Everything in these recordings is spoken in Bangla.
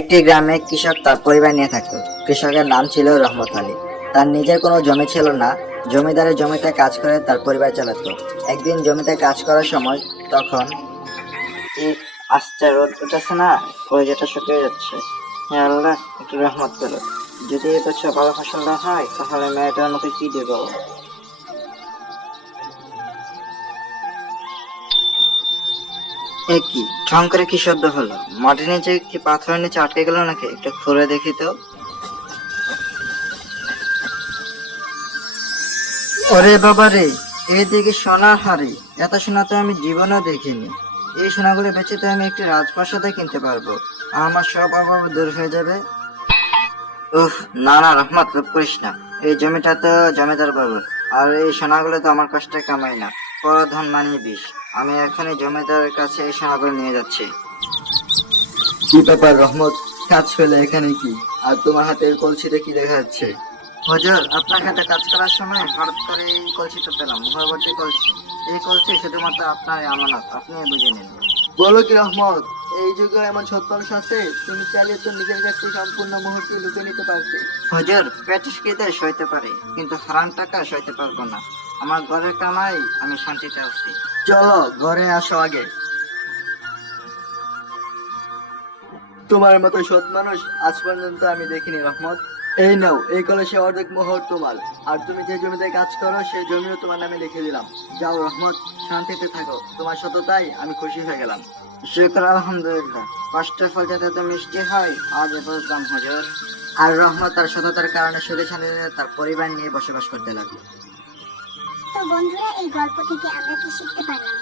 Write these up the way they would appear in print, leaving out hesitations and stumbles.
একটি গ্রামে কৃষক তার পরিবার নিয়ে থাকতো। কৃষকের নাম ছিল রহমত আলী। তার নিজের কোনো জমি ছিল না, জমিদারের জমিতে কাজ করে তার পরিবার চালাতো। একদিন জমিতে কাজ করার সময় তখন আস্তে রোদ উঠেছে না, কলেজাটা শুকিয়ে যাচ্ছে। হে আল্লাহ, একটু রহমত করো। যদি এই বছর ভালো ফসল না হয় তাহলে মেয়েটার আমাকে কি দেবো? এ কি ঠং করে কি শব্দ হলো? মাটির নিচে কি পাথরের নিচে আটকে গেল নাকি? একটু খুঁড়ে দেখি তো। ওরে বাবা রে, এইদিকে সোনার হাড়ি! এত সোনা তো আমি জীবনেও দেখিনি। এই সোনাগুলো বেচে তো আমি একটি রাজপ্রাসাদে কিনতে পারবো, আমার সব অভাব দূর হয়ে যাবে। উফ, না না রহমত, লোভ করিস না। এই জমিটা তো জমিদার বাবুর, আর এই সোনাগুলো তো আমার কষ্টে কামাই না। পরধন মানিয়ে বিষ। আমি এখন এই জমিদারের কাছে এই সোনাগুলো নিয়ে যাচ্ছি। কি ব্যাপার রহমত, কাজ ফেলে এখানে কি? আর তোমার হাতে এই কলসিটা কি দেখা যাচ্ছে? হুজুর, আপনার হাতে কাজ করার সময় হঠাৎ করে এই কলসিটা পেলাম, ভরভর্তি কলসি। এই কলসি শুধুমাত্র আপনার আমানত, আপনি বুঝে নিন। বলো কি রহমত, এই যুগে এমন সৎ মানুষ আছে? তুমি চাইলে তো নিজের কাছে সম্পূর্ণ মুহূর্তে লুটে নিতে পারতে। হুজুর, পেটের খিদে সইতে পারে, কিন্তু হারাম টাকা সইতে পারবো না। আমার ঘরের কামাই, আমি শান্তিতে আছি। চলো ঘরে আসো আগে। তোমার মতো সৎ মানুষ আজ পর্যন্ত আমি দেখিনি রহমত। এই নাও, এই কলেজে অর্ধেক মোহর তোমার। আর তুমি যে জমিতে কাজ করো সেই জমিও তোমার নামে লিখে দিলাম। যাও রহমত, শান্তিতে থাকো। তোমার সততাই আমি খুশি হয়ে গেলাম। শুকর আলহামদুলিল্লাহ, কষ্টের ফল যাতে এত মিষ্টি হয় আজ বুঝলাম হুজুর। আর রহমত তার সততার কারণে সুখে শান্তিতে তার পরিবার নিয়ে বসবাস করতে লাগলো। তো বন্ধুরা, এই গল্প থেকে আমরা কি শিখতে পারলাম?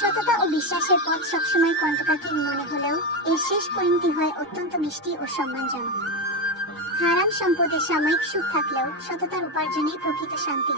সততা ও বিশ্বাসের পথ সবসময় কণ্টকাকীন মনে হলেও এর শেষ পরিণতি হয় অত্যন্ত মিষ্টি ও সম্মানজনক। হারাম সম্পদের সাময়িক সুখ থাকলেও সততার উপার্জনেই প্রকৃত শান্তি।